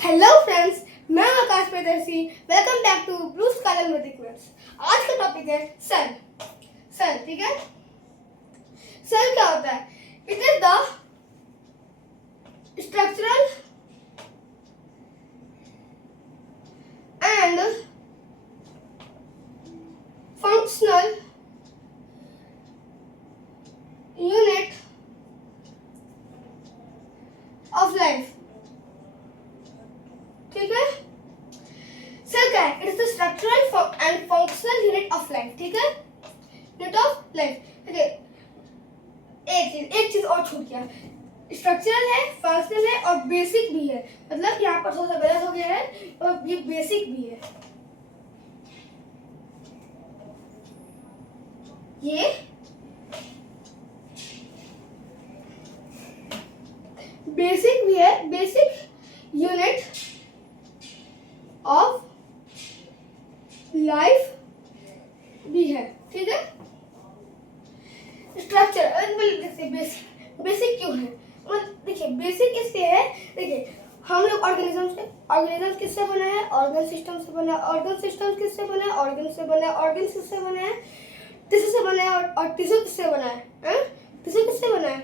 Hello friends, मैं Akash Priyadarshi. Welcome back to Blue Sky Magic Words. आज का टॉपिक है सेल। सेल, ठीक है। सेल क्या होता है? It is the structural and functional unit of life, ठीक है। सेल क्या है? It is the structural and functional unit of life, ठीक है। यूनिट ऑफ लाइफ, ठीक है। एक चीज और छूट गया, स्ट्रक्चरल है, फंक्शनल है और बेसिक भी है। मतलब यहाँ पर थोड़ा सा गलत हो गया है और ये बेसिक भी है। ये बेसिक भी है, बेसिक यूनिट ऑफ लाइफ भी है, ठीक है। स्ट्रक्चर बेसिक क्यों है? देखिए बेसिक इसलिए है, देखिए हम लोग ऑर्गेनिज्म किससे बना है? ऑर्गन सिस्टम से बना है। ऑर्गन सिस्टम किससे बना है? ऑर्गन से बना है। ऑर्गन किससे बना है? टिश्यू से बना है। और टिश्यू किससे बना है? टिश्यू किससे बना है?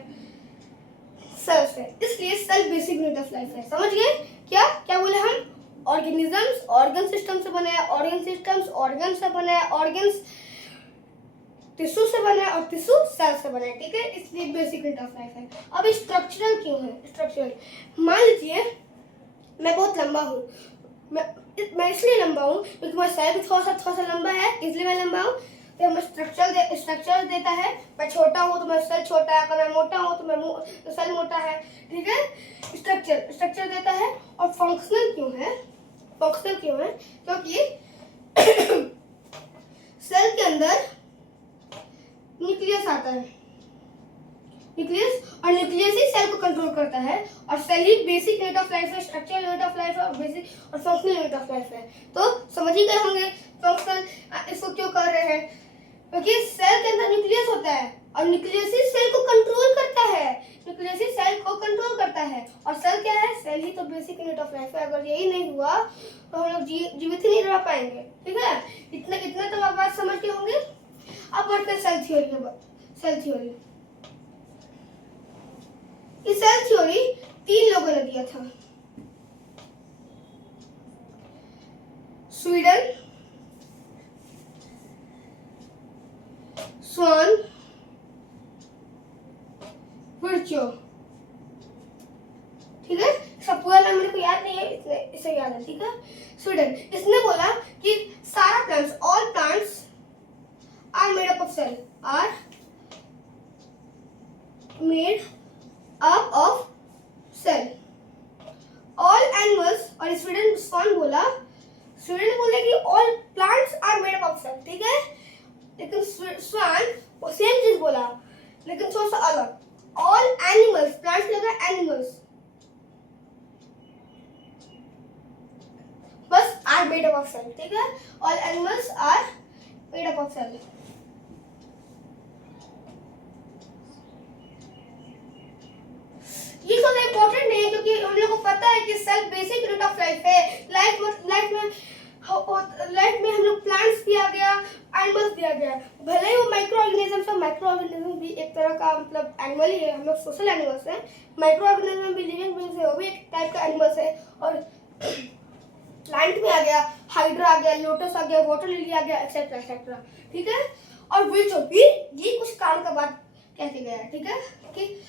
सेल से। इसलिए cell basic unit of life है। समझ गए? क्या क्या बोले हम? ऑर्गेनिजम्स ऑर्गन सिस्टम से बना है, ऑर्गन सिस्टम्स ऑर्गन से बना है, ऑर्गन्स टिश्यू से बना है और टिश्यू सेल से बना है, ठीक है। इसलिए बेसिक यूनिट ऑफ लाइफ है। अब स्ट्रक्चरल क्यों है? स्ट्रक्चरल, मान लीजिए मैं बहुत लंबा हूँ, मैं इसलिए लंबा हूँ क्योंकि मेरा सेल भी थोड़ा सा लंबा है, इसलिए मैं लंबा हूँ। तो हमें स्ट्रक्चर देता है। मैं छोटा हूँ तो मेरा सेल छोटा है, अगर मैं मोटा हूँ तो सेल मोटा है, ठीक है। स्ट्रक्चर देता है। और फंक्शनल क्यों है? फंक्शनल क्यों है? क्योंकि सेल के अंदर न्यूक्लियस आता है, न्यूक्लियस, और न्यूक्लियस ही सेल को कंट्रोल करता है। और सेल ही बेसिक यूनिट ऑफ लाइफ है, स्ट्रक्चरल यूनिट ऑफ लाइफ है और बेसिक और फंक्शनल यूनिट ऑफ लाइफ है। तो समझ ही गए होंगे फंक्शनल इसको क्यों कर रहे हैं? क्योंकि सेल के अंदर न्यूक्लियस होता है और न्यूक्लियस ही सेल को कंट्रोल करता है। न्यूक्लियस ही सेल को कंट्रोल करता है और सेल क्या है? सेल ही तो बेसिक यूनिट ऑफ लाइफ है। अगर यही नहीं हुआ तो हम लोग जीवित ही नहीं रह पाएंगे, ठीक है। इतना तो आप बात समझ के होंगे। अब बढ़ते हैं सेल थ्योरी के बाद। सेल थ्योरी, इस सेल थ्योरी 3 लोगों ने दिया था। स्वीडन, स्वान, वर्च्यो, ठीक है। सब पूरा नाम मेरे को याद नहीं है, इसे याद है, ठीक है। स्वीडन, इसने बोला कि सारा plants, all plants are made up of cell, are made up of cell. All animals, और स्वीडन बोला कि all plants are made up of cell, ठीक है। लेकिन स्वान सेम चीज बोला लेकिन थोड़ा सा अलग। all animals, plants लगा animals, बस are made up of cell, ठीक है। all animals are made up of cell। ये सब इम्पोर्टेंट नहीं है क्योंकि हम लोग को पता है कि cell basic unit of life है। लाइफ में हम लोग प्लांट्स भी आ गया, एनिमल्स भी आ गया। भले ही वो माइक्रो ऑर्गेनिज्म भी एक तरह का मतलब एनिमल ही है। हम लोग सोशल एनिमल्स हैं। माइक्रो ऑर्गेनिज्म भी लिविंग बीइंग्स है, वो भी एक टाइप का एनिमल्स है। और प्लांट में आ गया, हाइड्रा आ गया, लोटस आ गया, वाटर लिली आ गया, एक्सेट्रा एक्सेट्रा, ठीक है। और ये कुछ काम का बात कह के गया है, ठीक है। कि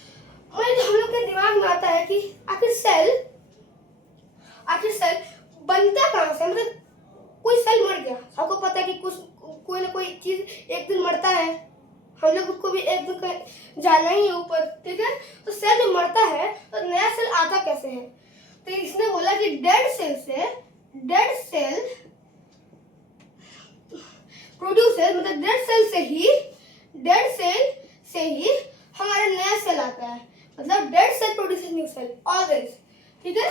हम लोग के दिमाग में आता है कि आखिर सेल बनता कहाँ से? मतलब कोई सेल मर गया, सबको पता है कि कोई ना कोई चीज एक दिन मरता है। हम लोग को भी एक दिन जाना ही है ऊपर, ठीक है। तो सेल जब मरता है तो नया सेल आता कैसे है? तो इसने बोला कि डेड सेल प्रोड्यूसेस, मतलब डेड सेल से ही हमारा नया सेल आता है। मतलब dead cell produces new cell always, ठीक है।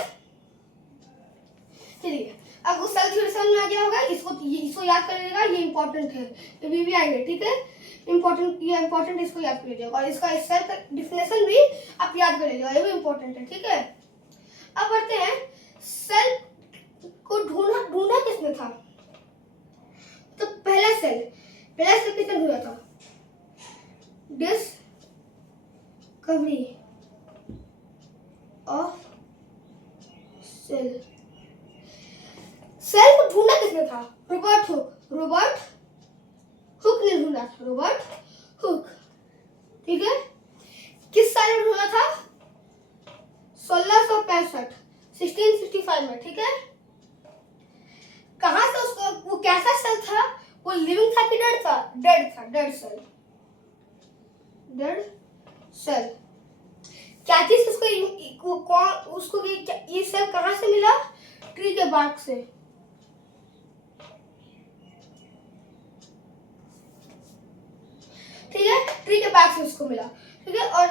चलिए अब उस सेल थ्योरी समझ में आ गया होगा। इसको याद कर लीजिएगा, ये इंपॉर्टेंट है, तो भी आएंगे, ठीक है। इंपॉर्टेंट इसको याद कर लीजिएगा। और इसका इस सेल का डिफिनेशन भी आप याद कर लीजिएगा, ये भी इंपॉर्टेंट है, ठीक है। अब बढ़ते हैं सेल को ढूंढा किसने था? तो पहला सेल किसने ढूंढा था? Discovery of cell. सेल को ढूंढा किसने था? रॉबर्ट हुक ने ढूंढा था, रॉबर्ट हुक। ठीक है, किस साल में ढूंढा था? 1665 में। ठीक है, कहां से उसको, वो कैसा सेल था? वो लिविंग था कि डेड था? Dead cell. क्या चीज उसको ये सेल कहां से मिला? ट्री के बार्क से। ठीक है, ट्री के बार्क से उसको मिला। ठीक है, और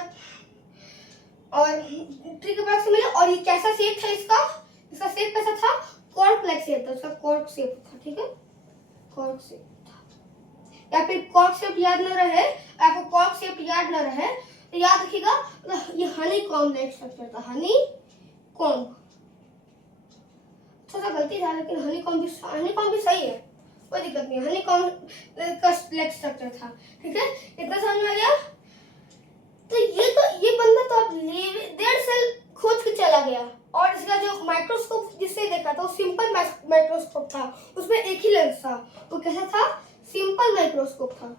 ट्री के बार्क से मिला। और ये कैसा शेप था इसका शेप कैसा था? कॉर्क लाइक शेप था, इसका कॉर्क शेप था। ठीक है, कॉर्क शेप था। या फिर कॉर्क शेप याद न रहे, आपको कॉर्क शेप याद न रहे तो याद रखिएगा, ये हनी कॉम्ब लाइक स्ट्रक्चर था, हनी कॉम्ब। थोड़ा गलती था, लेकिन हनी कॉम्ब भी सही है, कोई दिक्कत नहीं। हनी कॉम्ब का लाइक स्ट्रक्चर था। ठीक है, इतना समझ में आ गया? तो ये बंदा तो अब डेढ़ सेल खोज के चला गया। और इसका जो माइक्रोस्कोप जिससे देखा था वो सिंपल माइक्रोस्कोप था, उसमें एक ही लेंस था। वो कैसा था? सिंपल माइक्रोस्कोप था,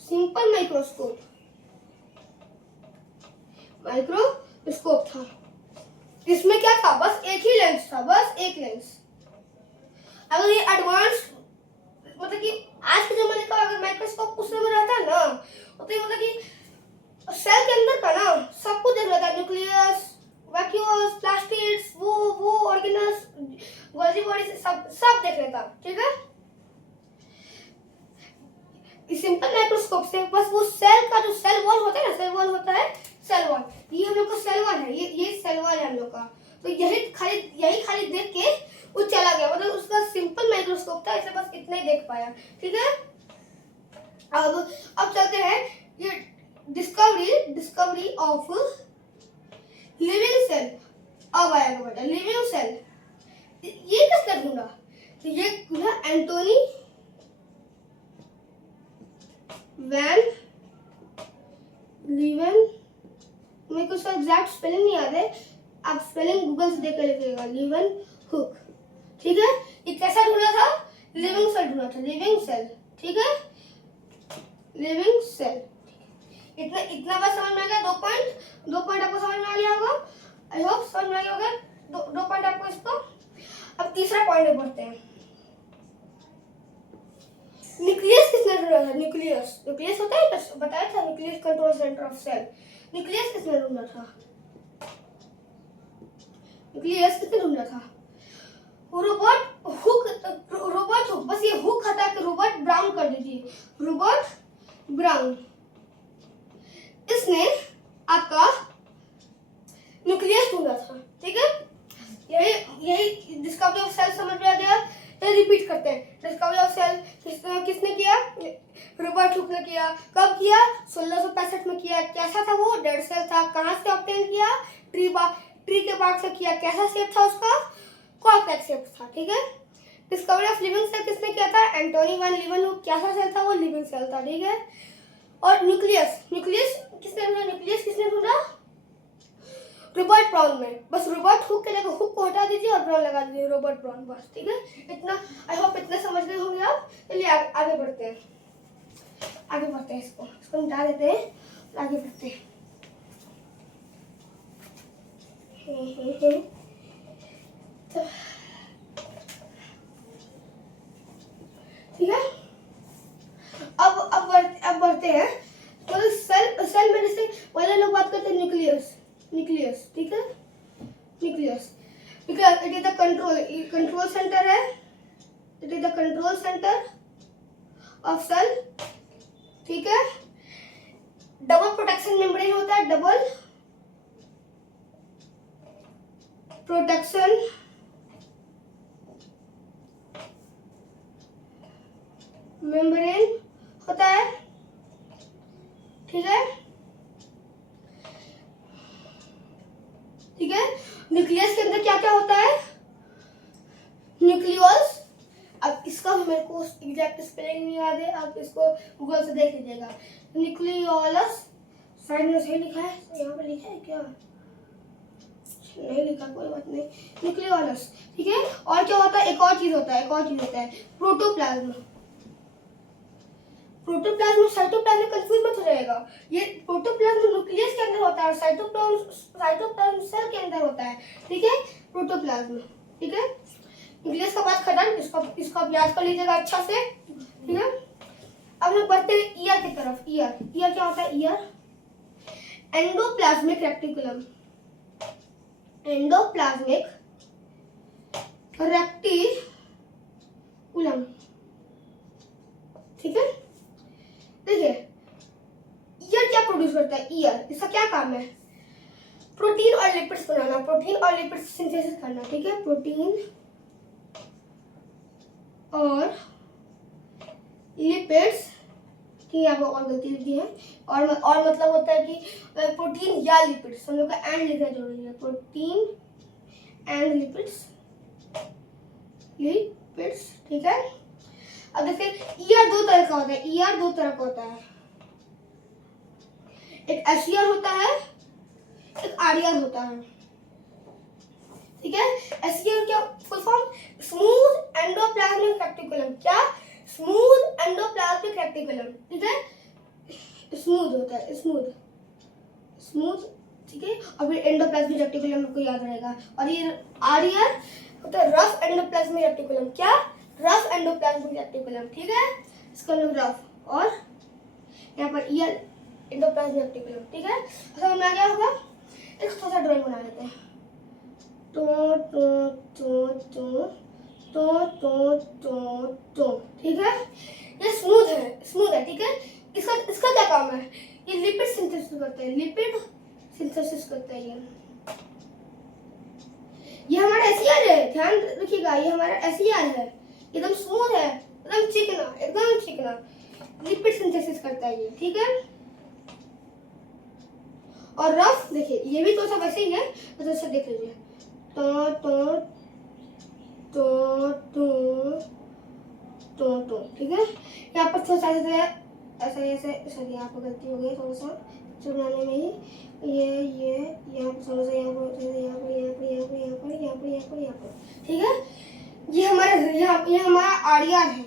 सिंपल माइक्रोस्कोप था। इसमें क्या था? बस एक ही लेंस था, बस एक लेंस। अगर ये एडवांस, मतलब कि आज के जमाने का अगर माइक्रोस्कोप उस समय रहता ना, तो मतलब कि सेल के अंदर का ना सब कुछ देख लेता, न्यूक्लियस, वैक्यूल्स, प्लास्टिड्स, वो ऑर्गेनल्स, गोल्गी बॉडी, सब देख लेता। ठीक है, इस सिंपल माइक्रोस्कोप से बस वो सेल का जो सेल वॉल होता है ना, सेल वॉल, ये हम लोग का सेल वॉल है, ये सेल वॉल है हम लोग का। तो यही खाली देख के वो चला गया, मतलब उसका सिंपल माइक्रोस्कोप था, इसे बस इतना ही देख पाया। ठीक है, अब चलते हैं ये डिस्कवरी ऑफ लिविंग सेल। अब आएगा बेटा लिविंग सेल। ये किसने ढूंढा? तो ये ढूंढा एंटोनी वैन लीवन। मेरे को उसका एग्जैक्ट स्पेलिंग नहीं याद है, आप स्पेलिंग गूगल से देख कर लिखिएगा, लीवन हुक। ठीक है, ये कैसा ढूंढा था? लिविंग सेल ढूंढा था, लिविंग सेल। ठीक है, लिविंग सेल। इतना बात समझ में आ गया? दो पॉइंट आपको समझ में आ गया होगा, आई होप समझ में आ गया होगा। दो पॉइंट आपको इसको। अब तीसरा पॉइंट में बढ़ते हैं। न्यूक्लियस किसने ढूंढा था? न्यूक्लियस होता है, बताया था, nucleus control centre of cell. Nucleus किसने ढूंढा था? Robert Hooke. बस ये हुक हटा के रॉबर्ट ब्राउन कर दीजिए, रॉबर्ट ब्राउन। इसने आपका न्यूक्लियस ढूंढा था। ठीक है, यही डिस्कवरी ऑफ सेल समझ में आ गया। तो रिपीट करते हैं, डिस्कवरी ऑफ सेल किसने किया? रॉबर्ट हुक ने किया। कब किया? 1665 में किया। कैसा था वो? डेड सेल था। कहां से ऑब्टेन किया? ट्री के बार्क से किया। कैसा शेप था उसका? कॉर्क लाइक शेप था। ठीक है, डिस्कवरी ऑफ लिविंग सेल किसने किया था? Antonie van Leeuwenhoek. कैसा सेल था वो? लिविंग सेल था। ठीक है, और न्यूक्लियस किसने ढूंढा? रॉबर्ट ब्राउन में। बस रॉबर्ट हुक के जगह हुक को हटा दीजिए और ब्राउन लगा दीजिए, रॉबर्ट ब्राउन, बस। ठीक है, इतना आई होप इतना समझ गए होंगे आप। चलिए आगे बढ़ते हैं, इसको मिटा देते हैं, आगे बढ़ते हैं। ठीक है, अब बढ़ते हैं। तो सेल में जैसे पहले लोग बात करते हैं न्यूक्लियस। ठीक है, nucleus because it is the control centre है, it is the control centre of cell. ठीक है, डबल प्रोटेक्शन मेम्ब्रेन होता है, डबल प्रोटेक्शन मेम्ब्रेन होता है। ठीक है, न्यूक्लियस के अंदर क्या क्या होता है? न्यूक्लियोलस। अब इसका मेरे को एग्जैक्ट स्पेलिंग नहीं याद है, आप इसको गूगल से देख लीजिएगा। न्यूक्लियोलस साइड में सही लिखा है, यहाँ पे लिखा है क्या, नहीं लिखा, कोई बात नहीं, न्यूक्लियोलस, ठीक है। और क्या होता है, एक और चीज होता है प्रोटोप्लाज्म। प्रोटोप्लाज्म साइटोप्लाज्म कंफ्यूज मत हो जाएगा। ये प्रोटोप्लाज्म न्यूक्लियस के अंदर होता है और साइटोप्लाज्म सेल के अंदर होता है, ठीक है, प्रोटोप्लाज्म, ठीक है। इंग्लिश का बात खत्म, इसको आप याद कर लीजिएगा अच्छा से, ठीक है। अब हम बढ़ते हैं ईयर की तरफ। ईयर क्या होता है, year endoplasmic reticulum. Endoplasmic reticulum, ठीक है। देखिए ईयर क्या प्रोड्यूस करता है, ईयर इसका क्या काम है, प्रोटीन और लिपिड्स बनाना, प्रोटीन और लिपिड्स सिंथेसिस करना, ठीक है। प्रोटीन और लिपिड्स की यहाँ पर और गलती लिखी है, और मतलब होता है कि प्रोटीन या लिपिड्स, हम लोग का एंड लिखना जरूरी है, प्रोटीन एंड लिपिड्स, ठीक है। अब देखिए ईयर दो तरह का होता है, एक एसियर होता है, एक आरियर होता है, ठीक है। एसियर क्या full form, smooth endoplasmic reticulum, क्या, स्मूथ एंडोप्लाज्मिक रेक्टिकुलम, ठीक है। स्मूथ होता है, स्मूथ, ठीक है। और फिर एंडोप्लाज्मिक रेक्टिकुलम को याद रहेगा। और ये आरियर होता है रफ एंडोप्लाज्मिक रेक्टिकुलम, क्या, रफ एंडोप्लाज्मिक रेक्टिकुलम, ठीक है। इसका नाम रफ, और यहाँ पर ईयर एंडोप्लाज्मिक रेक्टिकुलम, ठीक है। समझ में आ गया होगा। एक छोटा सा ड्राइंग बना लेते हैं। तो ठीक है, ये स्मूथ है, ठीक है। इसका क्या काम है, ये लिपिड सिंथेसिस करता है, ये हमारा एसियर है, ध्यान रखिएगा, ये हमारा एसियर है, एकदम स्मूथ है, एकदम चिकना, लिपिड सिंथेसिस करता है ये, ठीक है। और रफ देखिए ये भी तो सब वैसे ही है, तो जैसे देख लीजिए, तो ठीक है। यहाँ पर थोड़ा सा ऐसे यहाँ पर गलती हो गई थोड़ा सा बनाने में ही, ये यहाँ पर थोड़ा सा यहाँ पर, ठीक है। ये हमारा आरियर है,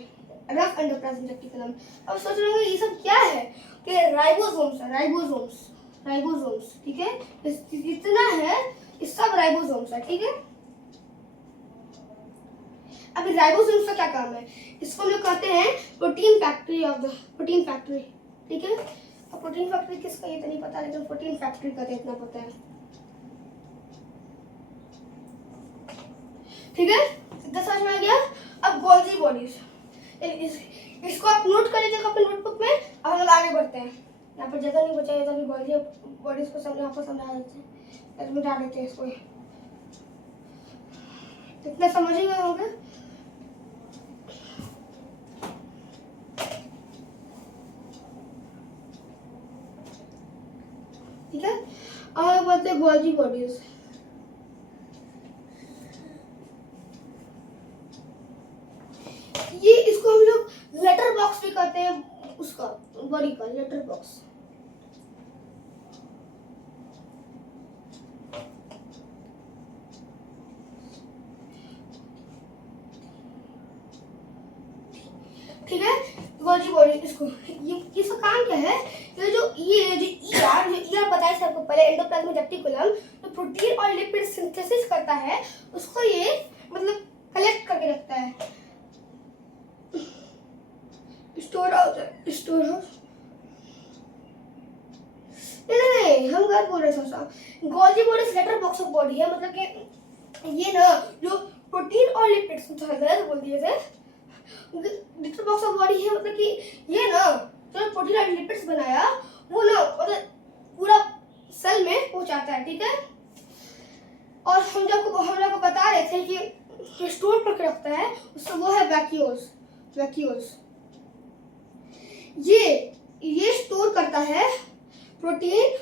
रफ एंडोप्लाज्मिक रेक्टिकुलम। अब सोच रहे होंगे ये सब क्या है, कि राइबोसोम्स, ठीक है। जितना है ये सब राइबोसोम्स है, ठीक है। अभी राइबोसोम्स का क्या काम है, इसको हम लोग कहते हैं प्रोटीन फैक्ट्री, ठीक है। अब प्रोटीन फैक्ट्री किसका ये तो नहीं पता, लेकिन प्रोटीन फैक्ट्री का इतना पता है, ठीक है। इतना समझ में आ गया। अब गोल्जी बॉडीज, इसको आप नोट कर लीजिएगा अपने नोटबुक में। अब हम लोग आगे बढ़ते हैं, यहाँ पर जगह नहीं बचा है, तो गोल्जी बॉडीज को यहाँ पर समझा देते हैं, मिटा देते हैं इसको, इतना समझ ही गए होंगे। ठीक है, और बोलते हैं गोल्जी बॉडीज। ये इसको हम लोग लेटर बॉक्स भी कहते हैं, उसका बॉडी का लेटर बॉक्स, ठीक है। गोल्जी बॉडी इसको, इसका काम क्या है, ये जो ईयर बताया था आपको पहले, एंडोप्लाज्मिक रेक्टिकुलम, तो प्रोटीन और लिपिड सिंथेसिस करता है, उसको ये मतलब कलेक्ट करके रखता है, स्टोर हाउस। नहीं, हम गलत बोल रहे थे। Golgi body letter box of body है, मतलब कि ये ना जो प्रोटीन और लिपिड, गलत बोल दिए थे, लेटर बॉक्स ऑफ बॉडी है, मतलब कि ये ना जो प्रोटीन और लिपिड्स बनाया वो ना मतलब पूरा सेल में पहुंचाता है, ठीक है। और हम लोग को बता रहे थे कि स्टोर करके रखता है, उसका वो है वैक्यूल्स। ये स्टोर करता है प्रोटीन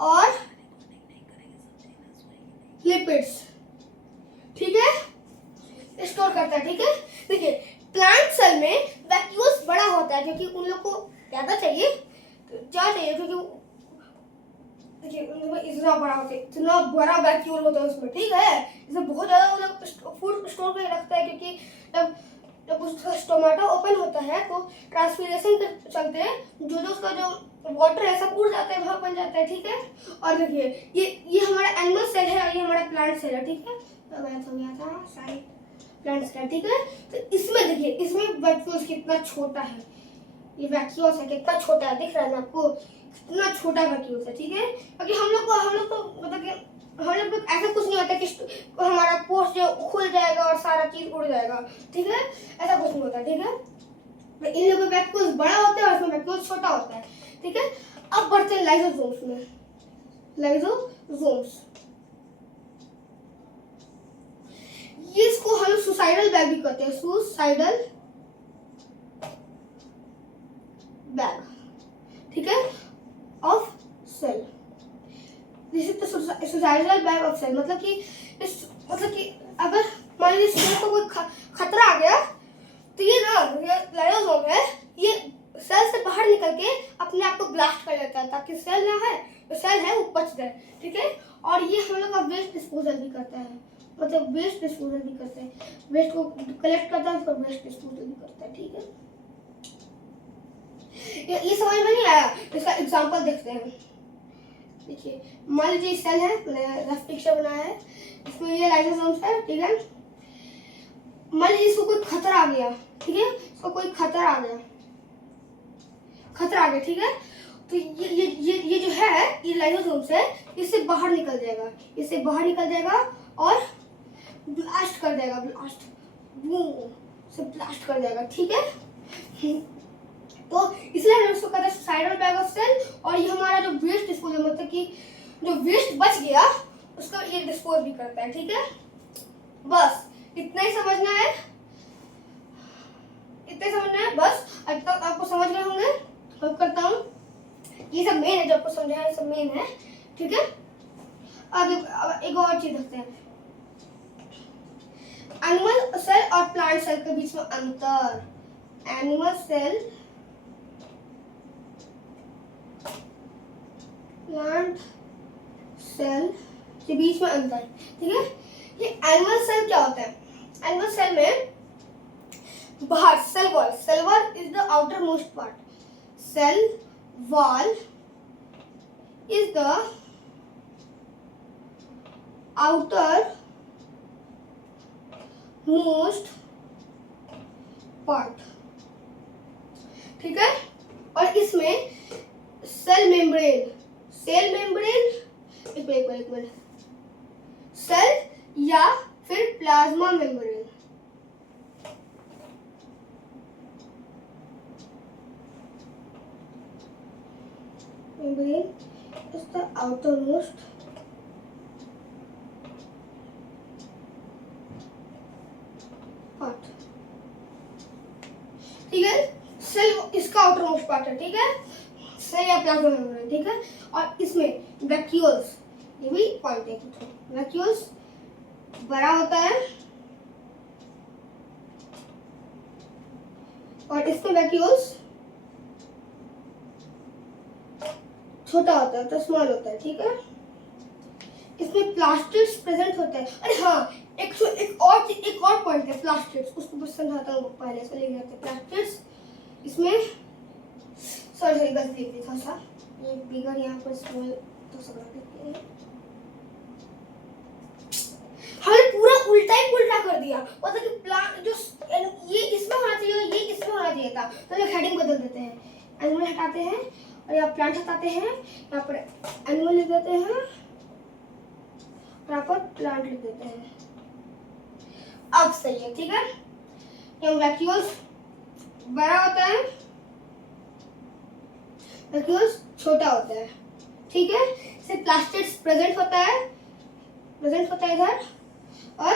और लिपिड्स, ठीक है। करता है, ठीक है। देखिए प्लांट सेल में वैक्यूल्स बड़ा होता है क्योंकि उन लोग को ज्यादा चाहिए, क्योंकि देखिए इतना बड़ा होता है, इतना बड़ा वैक्यूल होता है उसमें, ठीक है। इसमें बहुत ज्यादा वो लोग फूड स्टोर करके रखता है क्योंकि जब उसका स्टोमेटा ओपन होता है तो ट्रांसपीरेशन के चलते जो उसका जो वाटर है सब उड़ जाता है, भाप बन जाता है, ठीक है। और देखिए ये हमारा एनिमल सेल है और ये हमारा प्लांट सेल है, ठीक है। तो गलत हो गया था, साइड प्लांट सेल, ठीक है। तो इसमें देखिए इसमें वैक्यूल्स कितना छोटा है, ये वैक्यूल्स है कितना छोटा है, दिख रहा है ना आपको, कितना छोटा वैक्यूल्स है, ठीक है। क्योंकि हम लोग तो मतलब कि हम लोग को ऐसा कुछ नहीं होता कि हमारा पोस्ट जो खुल जाएगा और सारा चीज उड़ जाएगा, ठीक है, ऐसा कुछ नहीं होता, ठीक है। तो इन लोगों का वैक्यूल्स बड़ा होता है और इसमें वैक्यूल्स छोटा होता है, ठीक है। अब बढ़ते हैं लाइसोसोम्स में। लाइसोसोम्स ये इसको हम सुसाइडल बैग भी कहते हैं, सुसाइडल बैग, ठीक है, of cell. This is the suicidal bag of cell, मतलब कि अगर मान लीजिए सेल को कोई खतरा आ गया तो ये लाइसोसोम है, ये सेल से बाहर निकल के अपने आप को ब्लास्ट कर लेता है ताकि सेल है वो बच जाए, ठीक है। और ये हम लोग का वेस्ट डिस्पोजल भी करता है, मतलब वेस्ट डिस्पोजल भी करता है, वेस्ट को कलेक्ट करता है, उसका वेस्ट डिस्पोजल भी करता है, ठीक है। ये समझ में नहीं आया, इसका एग्जांपल देखते हैं। देखिए मान लीजिए सेल है, मैंने रफ पिक्चर बनाया है, इसमें ये लाइसोसोम्स है, ठीक है। मान लीजिए इसको कोई खतरा आ गया, ठीक है, इसको कोई खतरा आ गया, ठीक है। तो ये जो है ये लाइसोसोम्स है, इससे बाहर निकल जाएगा और ब्लास्ट कर देगा, ब्लास्ट कर देगा, ठीक है। तो इसलिए हम उसको कहते हैं सुसाइडल बैग ऑफ सेल। और ये हमारा जो वेस्ट डिस्पोजल, मतलब कि जो वेस्ट बच गया उसको ये डिस्पोज भी करता है, ठीक है। बस इतना ही समझना है, बस। अब तक आपको समझ गए होंगे, होप करता हूँ। ये सब मेन है, जो आपको समझा है सब मेन है, ठीक है। अब एक और चीज देखते हैं, एनिमल सेल और प्लांट सेल के बीच में अंतर। एनिमल सेल प्लांट सेल के बीच में अंतर, ठीक है। ये एनिमल सेल क्या होता है? एनिमल सेल में बाहर cell wall is the outer most part, cell wall is the outer most part, ठीक है। और इसमें सेल मेम्ब्रेन एक मिनट सेल या फिर plasma membrane, is the outermost part, ठीक है। सेल इसका आउटरमोस्ट पार्ट है, ठीक है, सेल या प्लाज्मा मेम्ब्रेन, ठीक है। और इसमें वैक्यूल्स, ये भी पॉइंट है, वैक्यूल्स बड़ा होता है और इसमें वैक्यूल्स छोटा होता है, तो स्मॉल होता है, ठीक है। इसमें प्लास्टिड्स प्रेजेंट होते हैं। अरे हाँ, एक और पॉइंट है प्लास्टिड्स, उसको समझाता हूँ, पहले से ले जाते हैं प्लास्टिड्स। इसमें सॉरी गलती थी, थोड़ा सा ये बिगर यहाँ पर स्मॉल तो समझ देते हैं। हमने पूरा उल्टा कर दिया, मतलब कि प्लांट जो ये इसमें होना चाहिए, ये इसमें होना चाहिए था, तो लोग हेडिंग बदल देते हैं। एनिमल हटाते हैं और यहाँ प्लांट हटाते हैं, यहाँ पर एनिमल लिख देते हैं और यहाँ पर प्लांट लिख देते हैं। अब सही है, ठीक है। यहाँ वैक्यूल्स बड़ा होता है, वैक्यूल्स छोटा होता है, ठीक है। इससे प्लास्टिड्स प्रेजेंट होता है इधर, और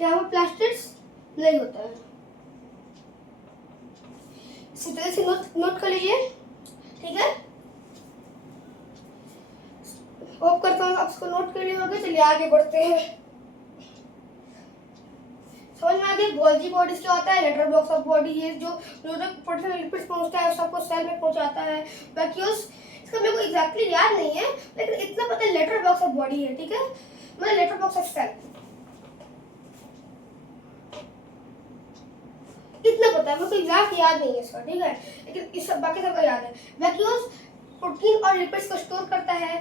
यहाँ पर प्लास्टिड्स नहीं होता है। इसी तरह से नोट कर लीजिए, ठीक है। होप करता हूँ आप इसको नोट कर लिए होंगे। चलिए आगे बढ़ते हैं। समझ में आ गया गोल्जी बॉडीज क्या होता है, लेटर बॉक्स ऑफ बॉडी, ये जो जो जो प्रोटीन लिपिड्स पहुंचता है सबको सेल में पहुंचाता है। वैक्यूल्स इसका मेरे को एग्जैक्टली याद नहीं है, लेकिन इतना पता है लेटर बॉक्स ऑफ बॉडी है, ठीक है, मतलब लेटर बॉक्स ऑफ सेल, इतना पता है, मेरे को एग्जैक्ट याद नहीं है इसका, ठीक है, लेकिन इस सब बाकी सबका याद है। वैक्यूल्स प्रोटीन और लिपिड्स को स्टोर करता है,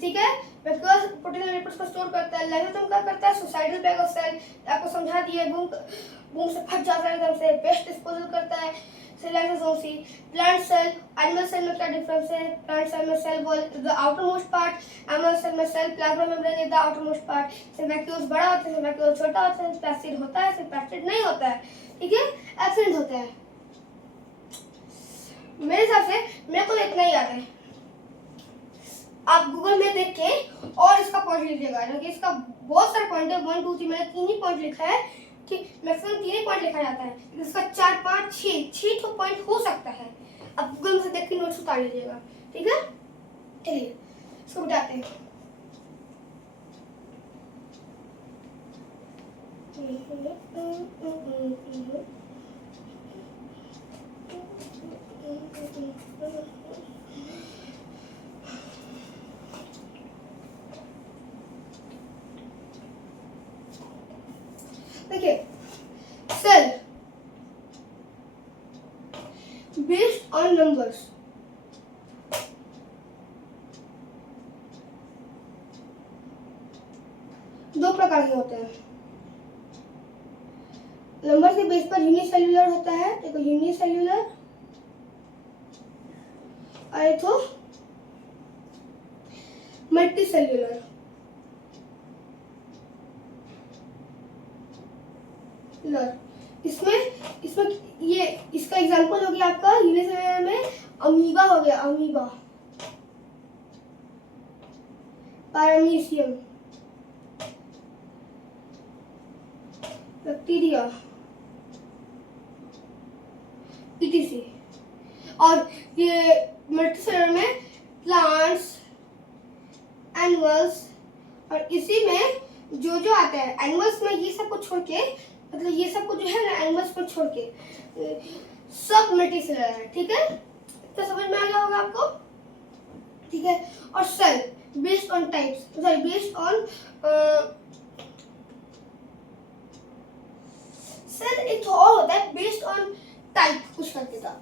ठीक है, वैक्यूल्स प्रोटीन और लिपिड्स को स्टोर करता है। लाइसोसोम क्या करता है, सुसाइडल बैग ऑफ सेल, आपको समझा दिया, बूम से फट जाता है एकदम से, वेस्ट डिस्पोजल करता है लाइसोसोम से। प्लांट सेल एनिमल सेल में क्या डिफरेंस है, प्लांट सेल में cell wall the outer most part, animal cell में cell plasma membrane is the outer most part. से वैक्यूल्स बड़ा होता है, वैक्यूल छोटा होता है, प्लास्टिड होता है, प्लास्टिड नहीं होता है, ठीक है, एब्सेंट होता है। मेरे हिसाब से मेरे को इतना ही याद है, आप गूगल में देख के और इसका पॉइंट लीजिएगा, क्योंकि इसका बहुत सारे पॉइंट है, 1 2 3 मैंने 3 ही पॉइंट लिखा है कि मैक्सिमम 3 ही पॉइंट लिखा जाता है, इसका 4 5 6 तो पॉइंट हो सकता है। आप गूगल से देख के नोट्स उतार लीजिएगा, ठीक है, चलिए इसको बताते हैं। देखिए सेल बेस्ड ऑन नंबर्स, दो प्रकार के होते हैं। नंबर के बेस पर यूनिसेल्युलर होता है, एक यूनिसेल्युलर और एक मल्टीसेल्युलर। इसमें ये इसका एग्जांपल हो गया आपका यूनिसेल्युलर में अमीबा हो गया, अमीबा, पैरामीशियम, बैक्टीरिया, etc। और ये मल्टीसेलुलर में प्लांट्स, एनिमल्स, और इसी में जो आता है एनिमल्स में ये सब को छोड़ के, मतलब ये सब को जो है ना एनिमल्स को छोड़ के सब मल्टीसेलुलर है, ठीक है, तो समझ में आ गया होगा आपको, ठीक है। और cell based on types, sorry based on cell एक तो और होता है बेस्ड ऑन टाइप, कुछ करके था,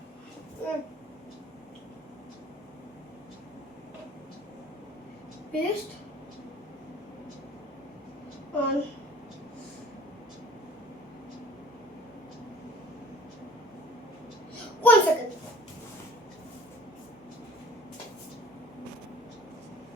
बेस्ड ऑन वन सेकंड,